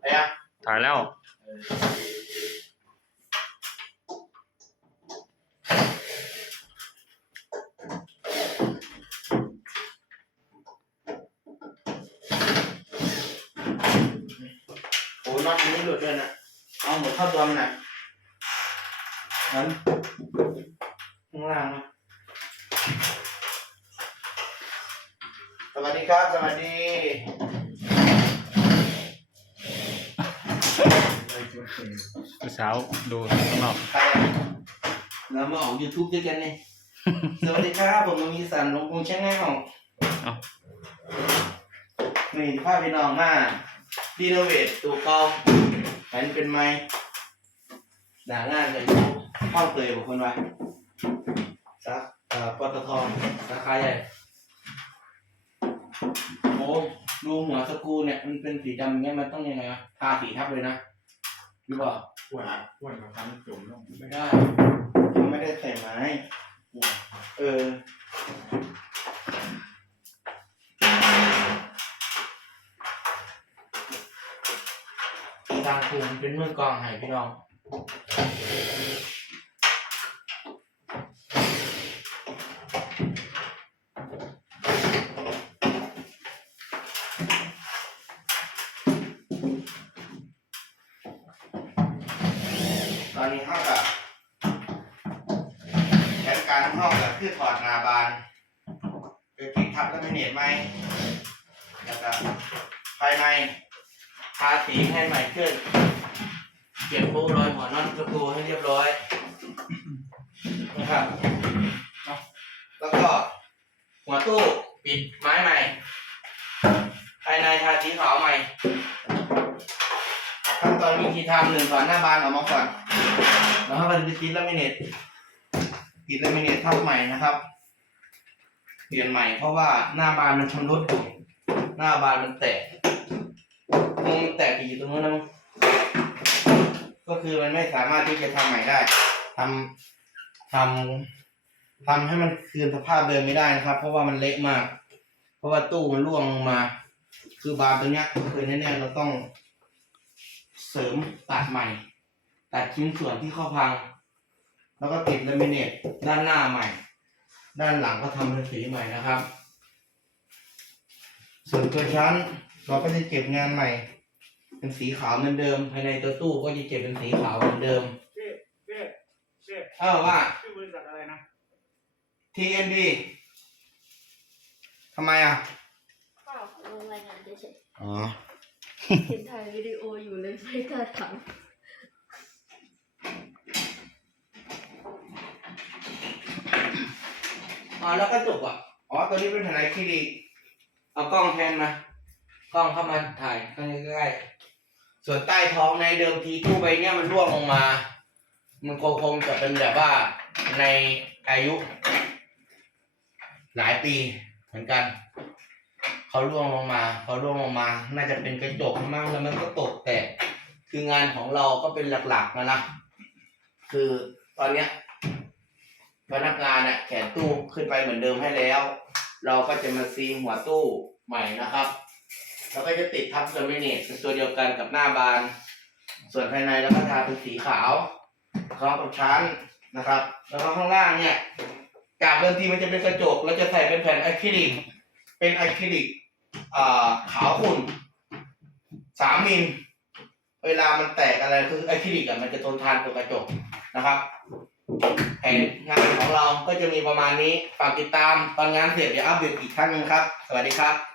ไอ้ยังถ่ายแล้ว โอ้ยน็อตมันไม่หลุดเลยนะ เอาหมดเข้าตัวมันนะนั้นข้างล่างนะสวัสดีครับ สวัสดี เมื่อเช้าดูข้างนอกใครอะเรามาออก YouTube ด้วยกันเนี่ยสวัสดีครับผมมีสันลงกรุงแชนแนลเอ้านี่ภาพพี่น้องมาดีโนเวทตัวเก่าอันนี้เป็นไม้ด่างานกันอยู่ห้องเตยบอกคนไว้สักเอ่อปตทสาขาใหญ่โอ้ดูหัวสกรูเนี่ย มันเป็นสีดำอย่างเงี้ยมันต้องยังไงวะทาสีทับเลยนะ หรือเปล่าขวดขวดมาทำจุ่มลงไม่ได้ยังไม่ได้ใส่ไม้ขวดเออทางภูมิเป็นมือกองให้พี่น้อง อนนี้ห้องกับแผนการห้องกับคือถอดนาบานไปปิดทับแล้วไม่เน็ตไหมแล้วก็ภายในทาสีให้ใหม่ขึ้นเก็บปูรอยหัวน็อตประตูให้เรียบร้อยนะครับแล้วก็หัวตู้ปิดไม้ใหม่ ภายในทาสีขาวใหม่ อนวิธีทำหนึ่งก่อนหน้าบานออกมาก่อนแล้วถ้ามันจะติดแล้วไม่เน็ตติดแล้วไม่เน็ตทับใหม่นะครับ เปลี่ยนใหม่เพราะว่าหน้าบานมันชำรุดหน้าบานมันแตกมุมแตกอยู่ตรงนู้นนะก็คือมันไม่สามารถที่จะทำใหม่ได้ทำทำทำให้มันคืนสภาพเดิมไม่ได้นะครับ เพราะว่ามันเละมาก เพราะว่าตู้มันร่วงลงมา คือบานตัวเนี้ยคือแน่ๆเราต้อง เสริมตัดใหม่ ตัดชิ้นส่วนที่เข้าพัง แล้วก็ติดลามิเนตด้านหน้าใหม่ ด้านหลังก็ทำเป็นสีใหม่นะครับ ส่วนตัวชั้นเราก็จะเก็บงานใหม่ เป็นสีขาวเหมือนเดิม ภายในตัวตู้ก็จะเก็บเป็นสีขาวเหมือนเดิมเจ๊เจ๊เจ๊เออว่าชื่อบริษัทอะไรนะ TND ทำไมอะก็ลงรายงานเฉยอ๋อๆ เห็นถ่ายวิดีโออยู่เลยไม่กล้าถามอ๋อแล้วกระจกอะ อ๋อ ตัวนี้เป็นแผ่นไอคิลิกเอากล้องแทนมา กล้องเข้ามาถ่ายใกล้ๆส่วนใต้ท้องในเดิมทีตู้ใบเนี้ยมันร่วงลงมา มันคงคงจะเป็นแบบว่าในอายุ หลายปีเหมือนกัน เขาร่วงลงมาเขาร่วงลงมา น่าจะเป็นกระจกมั้งแล้วมันก็ตกแตกคืองานของเราก็เป็นหลักๆนะนะคือตอนเนี้ยพนักงานเนี่ยแขนตู้ขึ้นไปเหมือนเดิมให้แล้ว เราก็จะมาซีหัวตู้ใหม่นะครับแล้วก็จะติดทับโดมิเนตเป็นตัวเดียวกันกับหน้าบาน ส่วนภายในเราก็ทาเป็นสีขาวพร้อมกับชั้นนะครับ แล้วก็ข้างล่างเนี่ยจากเดิมทีมันจะเป็นกระจกเราจะใส่เป็นแผ่นอะคริลิก เป็นอะคริลิกขาวขุ่นสามมิลเวลามันแตกอะไรคืออะคริลิกอะมันจะทนทานกัวกระจกนะครับแผนงานของเราก็จะมีประมาณนี้ฝากติดตามตอนงานเสร็จเดี๋ยวอัปเดตอีกครั้งนึงครับ สวัสดีครับ